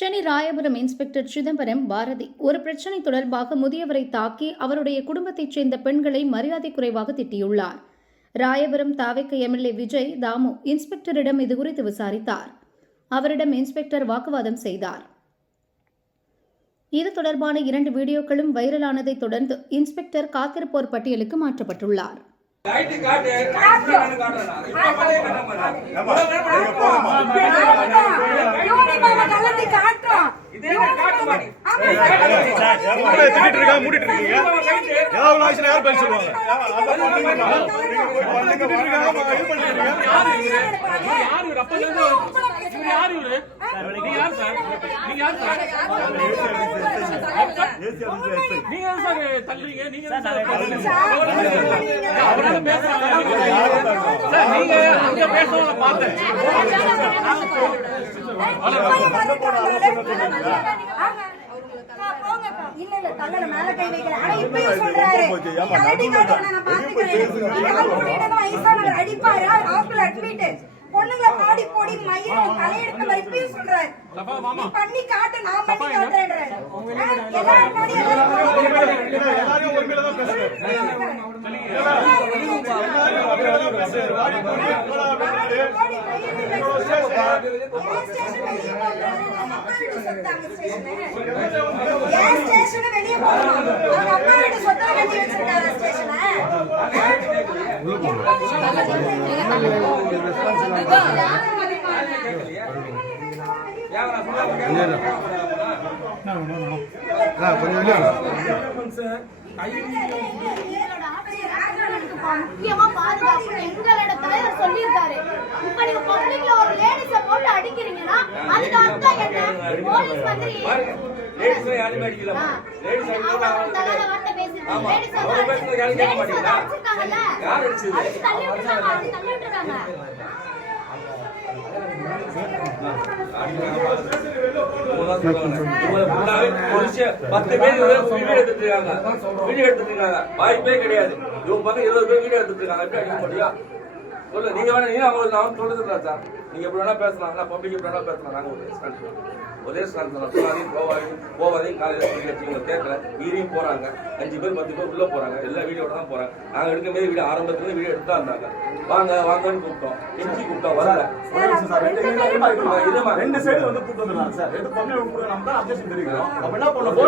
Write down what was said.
Chennai Royapuram inspector Chidambaram Bharathi ஒரு பிரச்சினை தொடர்பாக முதியவரை தாக்கி அவருடைய குடும்பத்தைச் சேர்ந்த பெண்களை மரியாதை குறைவாக திட்டியுள்ளார். ராயபுரம் தாவேக்க எம்எல்ஏ விஜய் தாமு இன்ஸ்பெக்டரிடம் இதுகுறித்து விசாரித்தார். அவரிடம் இன்ஸ்பெக்டர் வாக்குவாதம் செய்தார். இது தொடர்பான 2 வீடியோக்களும் வைரலானதை தொடர்ந்து இன்ஸ்பெக்டர் காத்திருப்போர் பட்டியலுக்கு மாற்றப்பட்டுள்ளார். பொண்ணுங்களை பாடி போடி மயிரும் தலையெடுக்கல இப்பயும் சொல்றாரு. நீ பண்ணி காட்டு, நான் பண்ணி காட்டுறேன். எல்லாரும் பாடி எல்லாரும் ஒருமையில தான் பேசுறேன். ஸ்டேஷன் வெளியே போறோம். அவங்க அப்பா வீட்டு சொத்தை கட்டி வச்சிருக்காங்க ஸ்டேஷனை. முக்கியமா பாதுகாப்பு எங்களோட தலைவர் சொல்லியிருக்காரு. இப்ப நீங்க பப்ளிக்ல ஒரு லேடிஸ போட்டு அடிக்கிறீங்கன்னா அதுக்கு அர்த்தம் என்ன? போலீஸ் வந்து லேடிஸ் யாரும் அடிக்கலமா, லேடிஸ் அடிக்கல வார்த்தை பேசிட்டாங்க. லேடிஸ் அடிச்சிட்டாங்கல்ல, யார் அடிச்சது? தள்ளி விட்டுறாங்க. வாய்ப்பே கிடையாது. இவங்க பக்கம் 20 பேர் வீடியோ எடுத்துட்டு இருக்காங்க. எப்படி அடிக்க முடியும் சொல்லு? நீங்க வேணா நீங்க அவங்க சொல்லுதுங்களா சார்? நீங்க எப்படி வேணா பேசலாம், பப்ளிக் எப்படி வேணா பேசலாம். நாங்க ஒரே ஸ்டாண்ட் சொல்லாதையும் போவாதையும் காலையில் கேட்கல. வீடியும் போறாங்க, 5 பேர் 10 பேர் உள்ள போறாங்க. எல்லா வீடியோட தான் போறாங்க. நாங்க எடுக்கும் போது வீடியோ ஆரம்பத்துல வீடியோ எடுத்தா இருந்தாங்க. வாங்க வாங்கன்னு கூப்பிட்டோம், எஞ்சி கூப்பிட்டோம், வரல. 2 சைடு வந்து கூப்பிட்டு வந்துருக்காங்க சார். 2 பப்ளிக் நம்ம தான் அப்ஜெக்ஷன் தெரிவிக்கிறோம். அப்ப என்ன பண்ணலாம்?